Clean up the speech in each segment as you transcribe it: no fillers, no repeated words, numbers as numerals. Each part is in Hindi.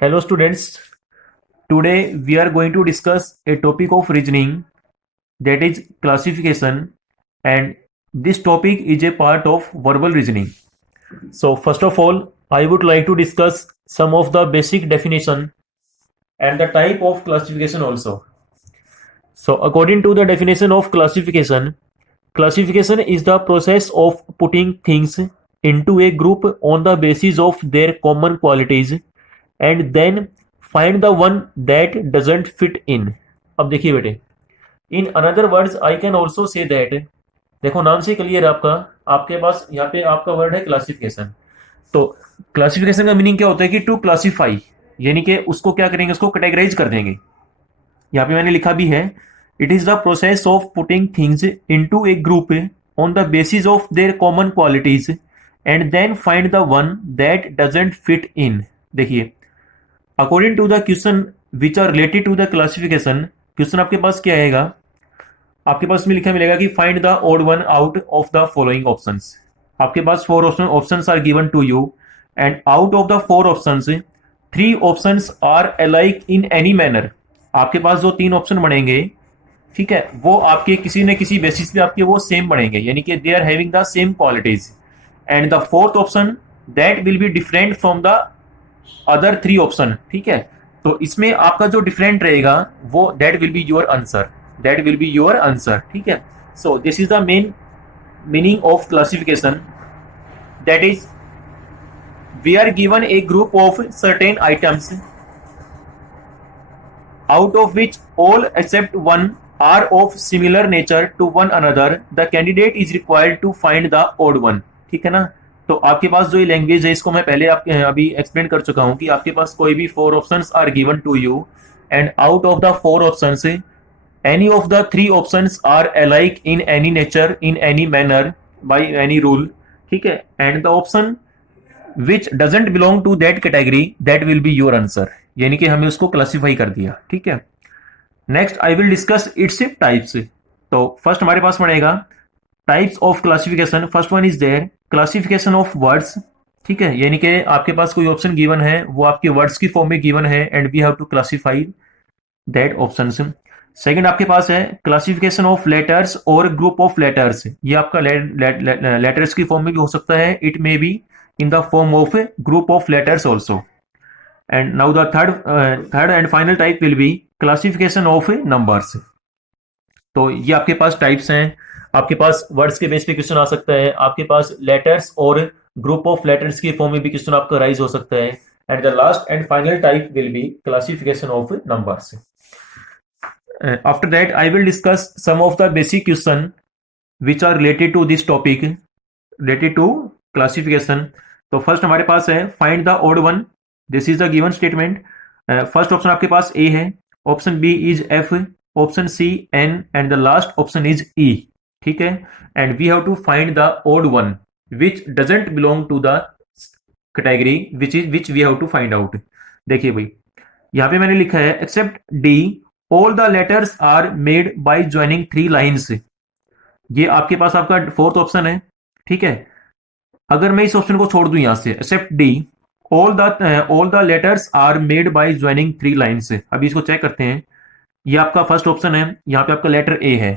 Hello students, today we are going to discuss a topic of reasoning, that is classification, and this topic is a part of verbal reasoning. So first of all, I would like to discuss some of the basic definition and the type of classification also. So according to the definition of classification, classification is the process of putting things into a group on the basis of their common qualities and then find the one that doesn't fit in. अब देखिए बेटे, in another words I can also say that, देखो नाम से क्लियर है आपका, आपके पास यहाँ पे आपका वर्ड है क्लासिफिकेशन। तो क्लासिफिकेशन का मीनिंग क्या होता है कि टू क्लासिफाई, यानी कि उसको क्या करेंगे, उसको कैटेगराइज कर देंगे। यहाँ पे मैंने लिखा भी है, it is the process of putting things into a group on the basis of their common qualities and then find the one that doesn't fit in. देखिए, according to the question which are related to the classification, question आपके पास क्या आएगा, आपके पास में लिखा मिलेगा कि find the odd one out of the following options. आपके पास four options are given to you and out of the four options, three options are alike in any manner. आपके पास जो तीन ऑप्शन बनेंगे, ठीक है, वो आपके किसी न किसी बेसिस पे आपके वो सेम बनेंगे, यानी कि they are having the same qualities. And the fourth option that will be different from the other three option. ठीक है, तो इसमें आपका जो डिफरेंट रहेगा वो that will be your answer, that will be your answer. ठीक है, so this is the main meaning of classification, that is we are given a group of certain items out of which all except one are of similar nature to one another, the candidate is required to find the odd one। ठीक है ना, तो आपके पास जो ये लैंग्वेज है इसको मैं पहले आपके अभी एक्सप्लेन कर चुका हूं कि आपके पास कोई भी four options are given to you and out of the four options any of the three options are alike in any nature, in any manner, by any rule. ठीक है, and the option which doesn't belong to that category that will be your answer, यानी कि हमें उसको क्लासिफाई कर दिया। ठीक है, next I will discuss its types. तो फर्स्ट हमारे पास पड़ेगा types of classification. First one is there classification of words. ठीक है, यानी कि आपके पास कोई ऑप्शन गिवन है, वो आपके वर्ड्स की फॉर्म में गिवन है and we have to classify that option. Second आपके पास है क्लासिफिकेशन ऑफ लेटर्स और ग्रुप ऑफ लेटर्स। ये आपका लेटर्स की फॉर्म में भी हो सकता है, it may be in the form of a group of letters also। And now the third and final type will be classification of numbers। तो ये आपके पास टाइप्स हैं, आपके पास वर्ड्स के बेस पे क्वेश्चन आ सकता है, आपके पास लेटर्स और ग्रुप ऑफ लेटर्स की फॉर्म में भी क्वेश्चन आपका राइज हो सकता है, and the last and final type will be classification of numbers. After that I will discuss some of the basic question which are related to this topic, related to classification. तो फर्स्ट हमारे पास है find the odd one, this is the given statement. First option आपके पास ए है, option B is F, option C N and the last option is E. ठीक है, and we have to find the odd one which doesn't belong to the category which we have to find out. देखिए भाई, यहाँ पे मैंने लिखा है except D all the letters are made by joining three lines. ये आपके पास आपका फोर्थ ऑप्शन है। ठीक है, अगर मैं इस ऑप्शन को छोड़ दूं यहां से, except D all the letters are made by joining three lines, अभी इसको चेक करते हैं। ये आपका फर्स्ट ऑप्शन है, यहाँ पे आपका लेटर ए है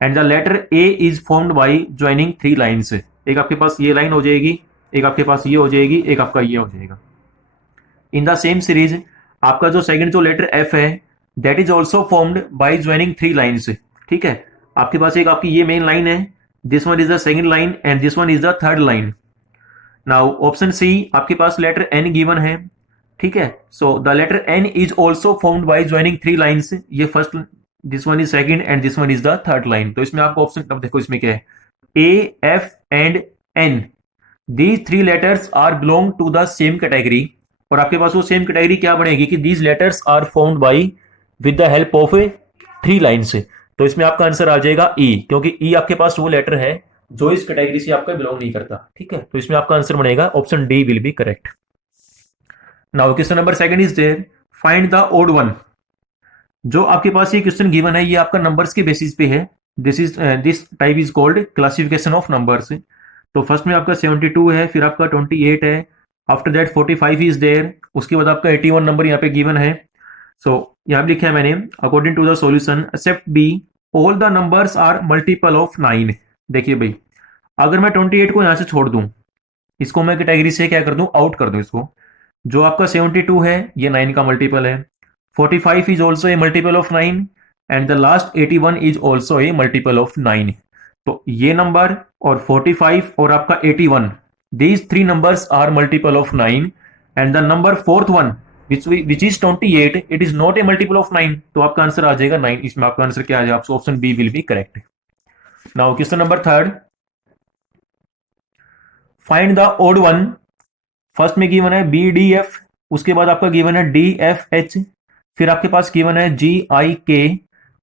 and the letter A is formed by joining three lines. एक आपके पास ये लाइन हो जाएगी, एक आपके पास ये हो जाएगी, एक आपका ये हो जाएगा। इन द सेम सीरीज आपका जो सेकंड जो लेटर एफ है that is also formed by joining three lines. ठीक है, आपके पास एक आपकी ये मेन लाइन है, this one is the second line and this one is the third line. Now option C आपके पास लेटर एन गिवन है। ठीक है, so the letter N is also formed by joining three lines. ये first, this one is second and this one is the third line. तो इसमें आपको ऑप्शन, अब देखो इसमें क्या है, A F and N, these three letters are belong to the same category. और आपके पास वो सेम कैटेगरी क्या बनेगी कि these letters are formed by with the help of three lines. तो इसमें आपका आंसर आ जाएगा ई, क्योंकि ई आपके पास वो लेटर है जो इस कैटेगरी से आपका बिलोंग नहीं करता। ठीक है, तो इसमें आपका आंसर बनेगा option D will be correct. Now question number second is there find the odd one. जो आपके पास ये क्वेश्चन गिवन है ये आपका नंबर्स के बेसिस पे है, this type is called classification of numbers. तो फर्स्ट में आपका 72 है, फिर आपका 28 है, आफ्टर दैट 45 इज देयर, उसके बाद आपका 81 नंबर यहाँ पे गिवन है। सो यहाँ पे लिखा है मैंने, according to the solution except B all the numbers are multiple of 9। देखिए भाई, अगर मैं 28 को यहाँ से छोड़ दूं, इसको मैं कैटेगरी से क्या कर दूं, आउट कर दूं इसको, जो आपका 72 है ये 9 का मल्टीपल है, 45 is also a multiple of 9 and the last 81 is also a multiple of 9। तो ये नंबर और 45 और आपका 81, these three numbers are multiple of 9 and the number fourth one which is 28, it is not a multiple of 9। तो आपका आंसर आ जाएगा 9। इसमें आपका आंसर क्या आ जाएगा, option B will be correct. Now question number third, find the odd one. First में गिवन है बी डी एफ, उसके बाद आपका गिवन है डी एफ एच, फिर आपके पास गिवन है जी आई के,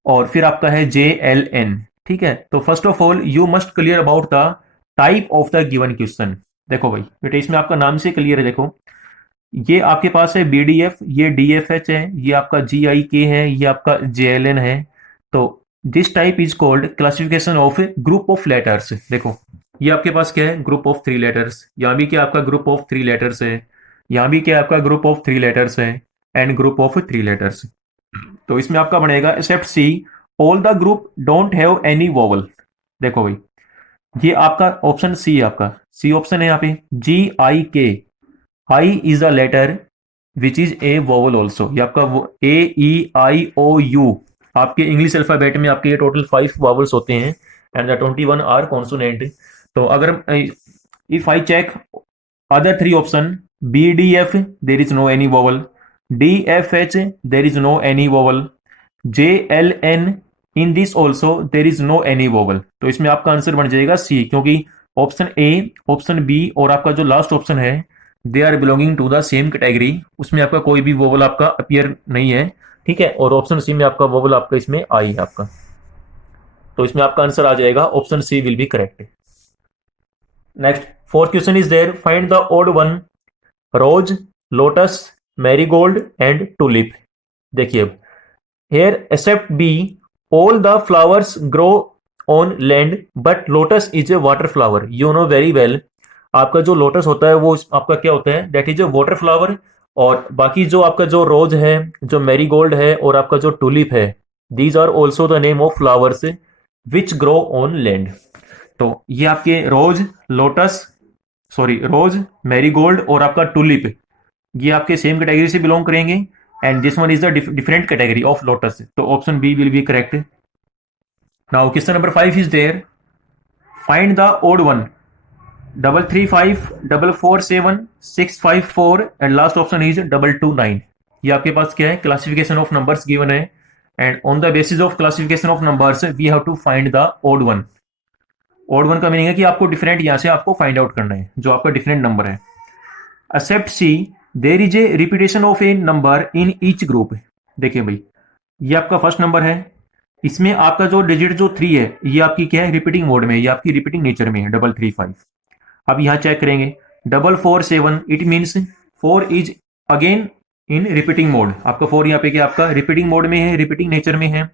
और फिर आपका है जे एल एन। ठीक है, तो first of all you must clear about the type of the given question. देखो भाई बेटा, इसमें आपका नाम से क्लियर है। देखो, ये आपके पास है बी डी एफ, ये डी एफ एच है, ये आपका जी आई के है, ये आपका जे एल एन है। तो this type is called classification of group of letters. देखो, ये आपके पास क्या है, ग्रुप ऑफ 3 लेटर्स। यहाँ भी क्या आपका ग्रुप ऑफ 3 लेटर्स है, यहाँ भी क्या आपका ग्रुप ऑफ 3 लेटर्स है, एंड ग्रुप ऑफ 3 लेटर्स। तो इसमें आपका बनेगा except C all the group don't have any vowel. देखो भाई, ये आपका ऑप्शन सी है, आपका सी ऑप्शन है यहाँ पे। G I K, I is a letter which is a vowel also. ये आपका A E I O U, आपके इंग्लिश अल्फाबेट में आपके ये टोटल 5 वोवल्स होते हैं एंड द 21 आर कॉन्सोनेंट। तो अगर if I check other 3 option, B D F there is no any vowel, D F H there is no any vowel, J L N in this also there is no any vowel. तो इसमें आपका आंसर बन जाएगा सी, क्योंकि ऑप्शन ए, ऑप्शन बी और आपका जो लास्ट ऑप्शन है, they are belonging to the same category. उसमें आपका कोई भी वोवल आपका अपीयर नहीं है। ठीक है, और ऑप्शन सी में आपका वोवल आपका इसमें आई है आपका। तो इसमें आपका आंसर आ जाएगा option C will be correct. Next, fourth question is there, find the odd one, rose, lotus, marigold and tulip. देखिए अब, here except B all the flowers grow on land but lotus is a water flower। you know very well, आपका जो लोटस होता है वो आपका क्या होता है, that is a water flower. और बाकी जो आपका जो रोज है, जो मैरीगोल्ड है और आपका जो टूलिप है, these are also the name of flowers which grow on land. तो ये आपके rose, lotus, sorry rose, marigold और आपका टूलिप, ये आपके सेम कैटेगरी से बिलोंग करेंगे and this one is the different category of lotus। so option B will be correct। now question number 5 is there, find the odd one, 335, 447, 654 and last option is 229। ये आपके पास क्या है, क्लासिफिकेशन ऑफ नंबर्स गिवन है and on the basis of classification of numbers we have to find the odd one. Odd one का मीनिंग है कि आपको डिफरेंट यहां से आपको फाइंड आउट करना है, जो आपका डिफरेंट नंबर है। Except C there is a repetition of a number in each group. देखिए भाई, ये आपका फर्स्ट नंबर है, इसमें आपका जो डिजिट जो 3 है ये आपकी क्या है, रिपीटिंग मोड में, ये आपकी रिपीटिंग नेचर में है, 335। अब यहाँ चेक करेंगे 447, it means 4 is again in repeating mode. आपका 4 यहाँ पे क्या आपका रिपीटिंग मोड में है, रिपीटिंग नेचर में है।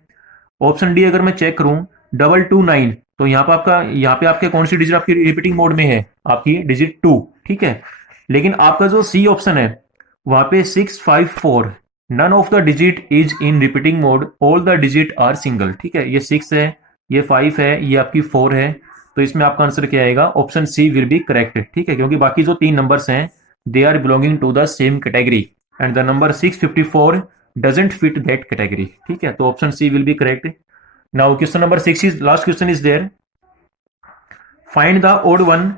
ऑप्शन डी अगर मैं चेक करूं 229, तो यहाँ पे आपके कौन सी डिजिट आपकी रिपीटिंग मोड में है, आपकी डिजिट 2। ठीक है, लेकिन आपका जो सी ऑप्शन है वहां पे 654, none of the digit is in repeating mode, all the digit are single. ठीक है, ये 6 है, ये 5 है, ये आपकी 4 है। तो इसमें आपका आंसर क्या आएगा, option C will be correct. ठीक है, क्योंकि बाकी जो 3 नंबर्स हैं they are belonging to the same category and the number 654 doesn't fit that category. ठीक है, तो option C will be correct. Now question number 6 is last question is there, find the odd one,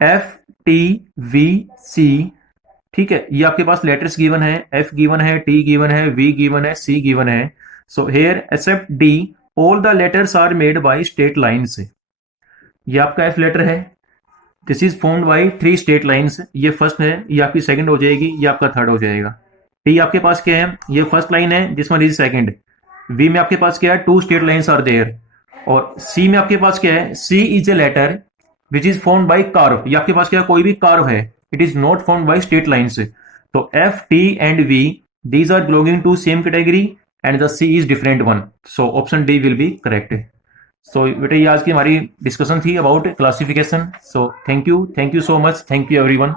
F T V C. ठीक है, ये आपके पास लेटर्स गिवन है, एफ गिवन है, टी गिवन है, वी गिवन है, सी गिवन है। So here except D all the letters are made by straight lines. ये आपका एफ लेटर है, this is formed by 3 straight lines. ये फर्स्ट है, ये आपकी सेकंड हो जाएगी, ये आपका थर्ड हो जाएगा। टी आपके पास क्या है, ये फर्स्ट लाइन है, this one is second. V में आपके पास क्या है, 2 स्ट्रेट लाइंस आर देयर। और सी में आपके पास क्या है, C is a letter which is formed by curve. ये आपके पास क्या कोई भी कार्व है, it is not formed by straight lines. तो F T and V these are belonging to same category and the C is different one. So option D will be correct. So बेटा ये आज की हमारी डिस्कशन थी about classification. So thank you so much, thank you everyone.